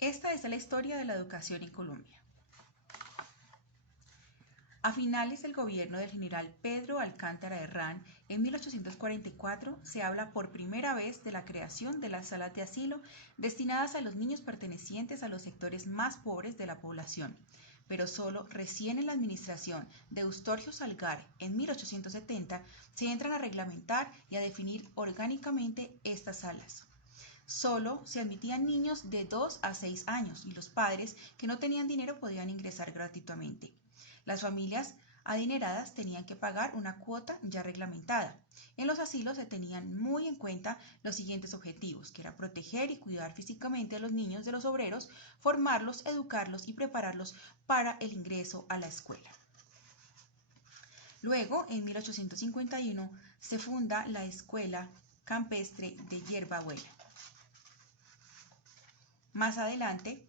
Esta es la historia de la educación en Colombia. A finales del gobierno del general Pedro Alcántara Herrán, en 1844, se habla por primera vez de la creación de las salas de asilo destinadas a los niños pertenecientes a los sectores más pobres de la población, pero solo recién en la administración de Eustorgio Salgar, en 1870, se entran a reglamentar y a definir orgánicamente estas salas. Solo se admitían niños de 2 a 6 años y los padres que no tenían dinero podían ingresar gratuitamente. Las familias adineradas tenían que pagar una cuota ya reglamentada. En los asilos se tenían muy en cuenta los siguientes objetivos, que era proteger y cuidar físicamente a los niños de los obreros, formarlos, educarlos y prepararlos para el ingreso a la escuela. Luego, en 1851, se funda la Escuela Campestre de Yerbabuena. Más adelante,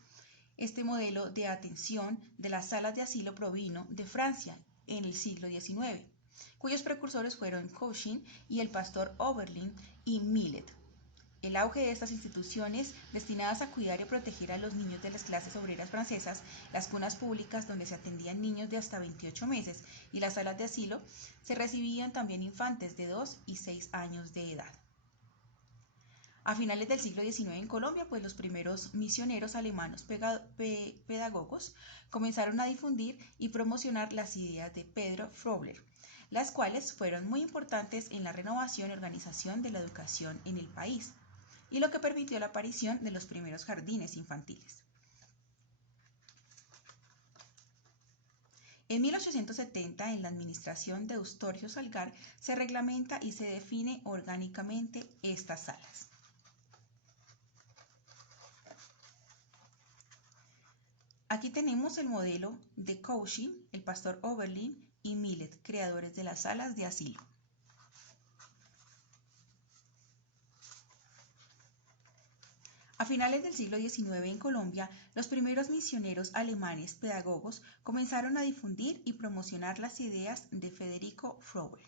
este modelo de atención de las salas de asilo provino de Francia en el siglo XIX, cuyos precursores fueron Cauchy y el pastor Oberlin y Millet. El auge de estas instituciones destinadas a cuidar y proteger a los niños de las clases obreras francesas, las cunas públicas donde se atendían niños de hasta 28 meses y las salas de asilo se recibían también infantes de 2 y 6 años de edad. A finales del siglo XIX en Colombia, pues los primeros misioneros alemanes pedagogos comenzaron a difundir y promocionar las ideas de Pedro Froebel, las cuales fueron muy importantes en la renovación y organización de la educación en el país, y lo que permitió la aparición de los primeros jardines infantiles. En 1870, en la administración de Eustorgio Salgar, se reglamenta y se define orgánicamente estas salas. Aquí tenemos el modelo de Cauchy, el pastor Oberlin y Millet, creadores de las salas de asilo. A finales del siglo XIX en Colombia, los primeros misioneros alemanes pedagogos comenzaron a difundir y promocionar las ideas de Federico Froebel.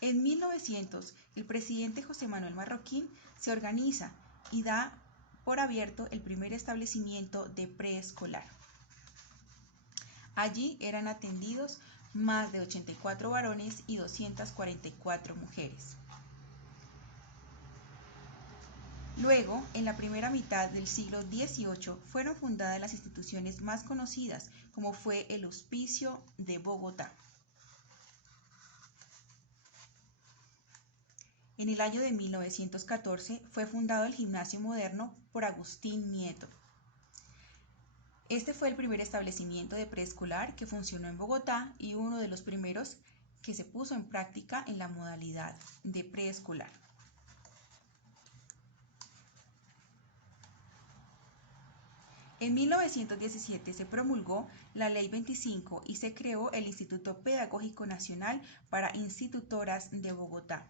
En 1900, el presidente José Manuel Marroquín se organiza y da por abierto el primer establecimiento de preescolar. Allí eran atendidos más de 84 varones y 244 mujeres. Luego, en la primera mitad del siglo XVIII, fueron fundadas las instituciones más conocidas, como fue el Hospicio de Bogotá. En el año de 1914 fue fundado el Gimnasio Moderno por Agustín Nieto. Este fue el primer establecimiento de preescolar que funcionó en Bogotá y uno de los primeros que se puso en práctica en la modalidad de preescolar. En 1917 se promulgó la Ley 25 y se creó el Instituto Pedagógico Nacional para Institutoras de Bogotá,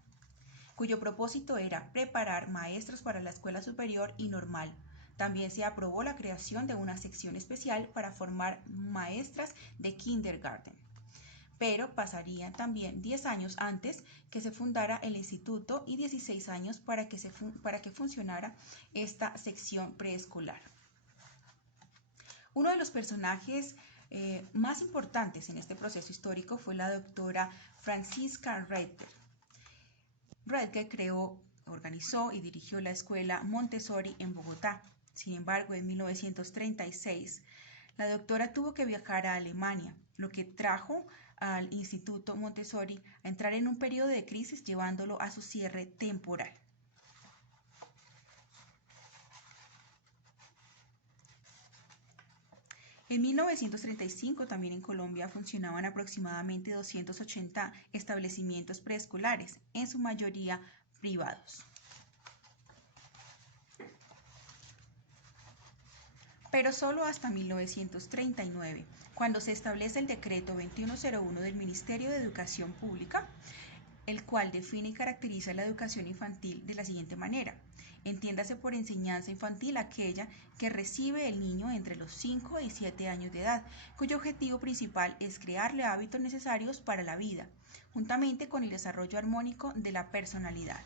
cuyo propósito era preparar maestros para la escuela superior y normal. También se aprobó la creación de una sección especial para formar maestras de kindergarten. Pero pasarían también 10 años antes que se fundara el instituto y 16 años para que funcionara esta sección preescolar. Uno de los personajes más importantes en este proceso histórico fue la doctora Francisca Redger. Redger creó, organizó y dirigió la escuela Montessori en Bogotá. Sin embargo, en 1936, la doctora tuvo que viajar a Alemania, lo que trajo al Instituto Montessori a entrar en un periodo de crisis, llevándolo a su cierre temporal. En 1935 también en Colombia funcionaban aproximadamente 280 establecimientos preescolares, en su mayoría privados. Pero solo hasta 1939, cuando se establece el decreto 2101 del Ministerio de Educación Pública, el cual define y caracteriza la educación infantil de la siguiente manera. Entiéndase por enseñanza infantil aquella que recibe el niño entre los 5 y 7 años de edad, cuyo objetivo principal es crearle hábitos necesarios para la vida, juntamente con el desarrollo armónico de la personalidad.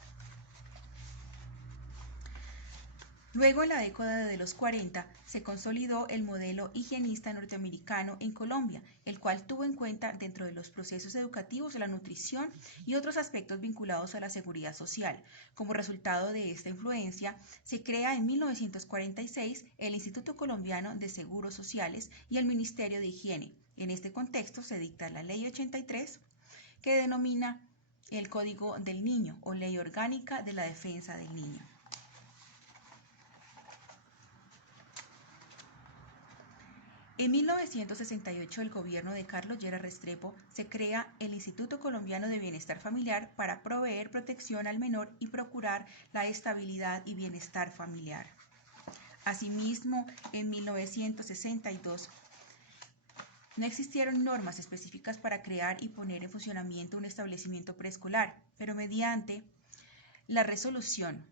Luego, en la década de los 40, se consolidó el modelo higienista norteamericano en Colombia, el cual tuvo en cuenta dentro de los procesos educativos la nutrición y otros aspectos vinculados a la seguridad social. Como resultado de esta influencia, se crea en 1946 el Instituto Colombiano de Seguros Sociales y el Ministerio de Higiene. En este contexto se dicta la Ley 83, que denomina el Código del Niño o Ley Orgánica de la Defensa del Niño. En 1968, el gobierno de Carlos Lleras Restrepo se crea el Instituto Colombiano de Bienestar Familiar para proveer protección al menor y procurar la estabilidad y bienestar familiar. Asimismo, en 1962, no existieron normas específicas para crear y poner en funcionamiento un establecimiento preescolar, pero mediante la resolución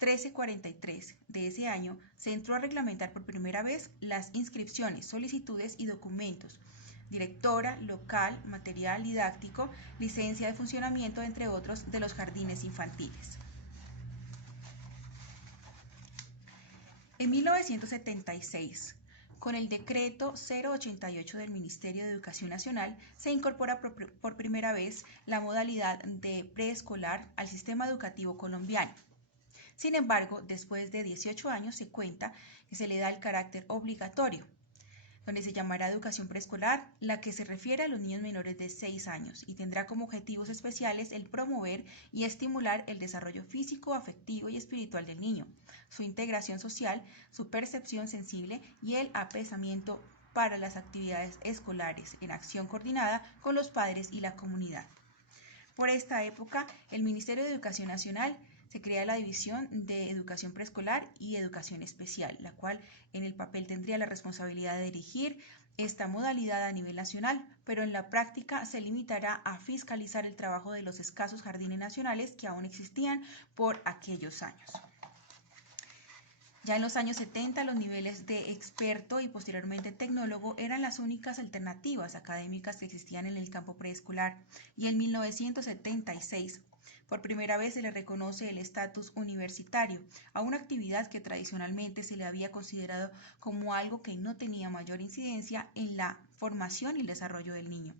1343 de ese año se entró a reglamentar por primera vez las inscripciones, solicitudes y documentos, directora, local, material didáctico, licencia de funcionamiento, entre otros, de los jardines infantiles. En 1976, con el decreto 088 del Ministerio de Educación Nacional, se incorpora por primera vez la modalidad de preescolar al sistema educativo colombiano. Sin embargo, después de 18 años se cuenta que se le da el carácter obligatorio, donde se llamará educación preescolar, la que se refiere a los niños menores de 6 años y tendrá como objetivos especiales el promover y estimular el desarrollo físico, afectivo y espiritual del niño, su integración social, su percepción sensible y el apresamiento para las actividades escolares en acción coordinada con los padres y la comunidad. Por esta época, el Ministerio de Educación Nacional se crea la División de Educación Preescolar y Educación Especial, la cual en el papel tendría la responsabilidad de dirigir esta modalidad a nivel nacional, pero en la práctica se limitará a fiscalizar el trabajo de los escasos jardines nacionales que aún existían por aquellos años. Ya en los años 70, los niveles de experto y posteriormente tecnólogo eran las únicas alternativas académicas que existían en el campo preescolar, y en 1976 por primera vez se le reconoce el estatus universitario a una actividad que tradicionalmente se le había considerado como algo que no tenía mayor incidencia en la formación y el desarrollo del niño.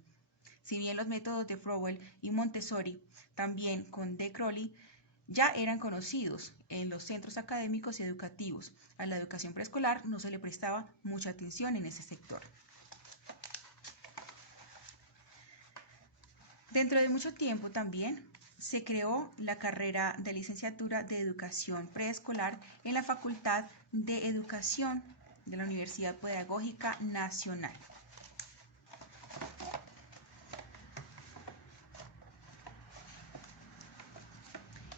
Si bien los métodos de Froebel y Montessori, también con De Crowley, ya eran conocidos en los centros académicos y educativos, a la educación preescolar no se le prestaba mucha atención en ese sector. Dentro de mucho tiempo también se creó la carrera de licenciatura de educación preescolar en la Facultad de Educación de la Universidad Pedagógica Nacional.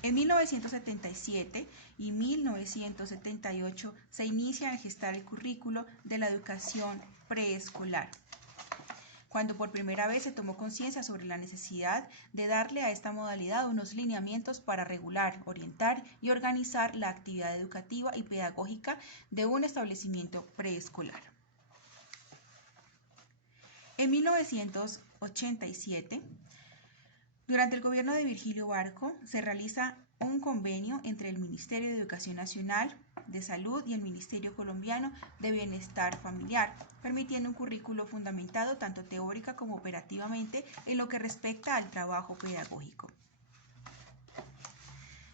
En 1977 y 1978 se inicia a gestar el currículo de la educación preescolar, cuando por primera vez se tomó conciencia sobre la necesidad de darle a esta modalidad unos lineamientos para regular, orientar y organizar la actividad educativa y pedagógica de un establecimiento preescolar. En 1987, durante el gobierno de Virgilio Barco, se realiza un convenio entre el Ministerio de Educación Nacional, de Salud y el Ministerio Colombiano de Bienestar Familiar, permitiendo un currículo fundamentado tanto teórica como operativamente en lo que respecta al trabajo pedagógico.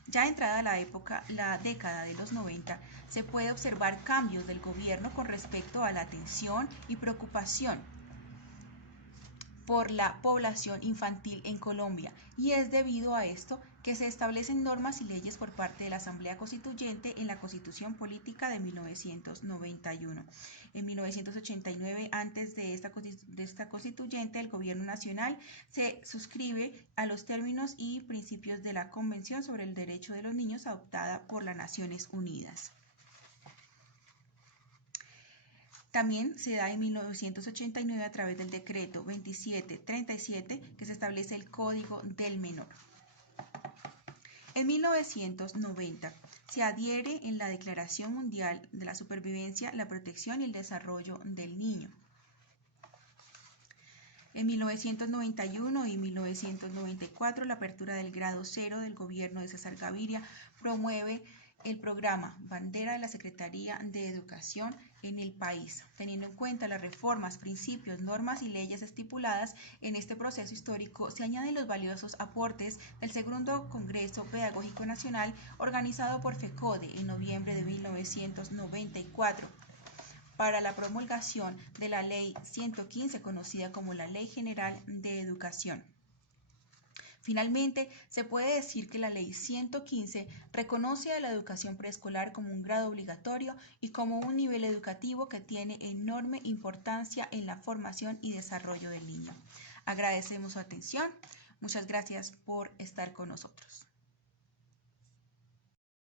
Ya entrada la década de los 90, se puede observar cambios del gobierno con respecto a la atención y preocupación por la población infantil en Colombia, y es debido a esto que se establecen normas y leyes por parte de la Asamblea Constituyente en la Constitución Política de 1991. En 1989, antes de esta constituyente, el Gobierno Nacional se suscribe a los términos y principios de la Convención sobre el Derecho de los Niños adoptada por las Naciones Unidas. También se da en 1989 a través del decreto 2737 que se establece el Código del Menor. En 1990 se adhiere en la Declaración Mundial de la Supervivencia, la Protección y el Desarrollo del Niño. En 1991 y 1994, la apertura del grado 0 del gobierno de César Gaviria promueve el programa Bandera de la Secretaría de Educación en el país, teniendo en cuenta las reformas, principios, normas y leyes estipuladas en este proceso histórico. Se añaden los valiosos aportes del Segundo Congreso Pedagógico Nacional organizado por FECODE en noviembre de 1994. Para la promulgación de la Ley 115, conocida como la Ley General de Educación. Finalmente, se puede decir que la Ley 115 reconoce a la educación preescolar como un grado obligatorio y como un nivel educativo que tiene enorme importancia en la formación y desarrollo del niño. Agradecemos su atención. Muchas gracias por estar con nosotros.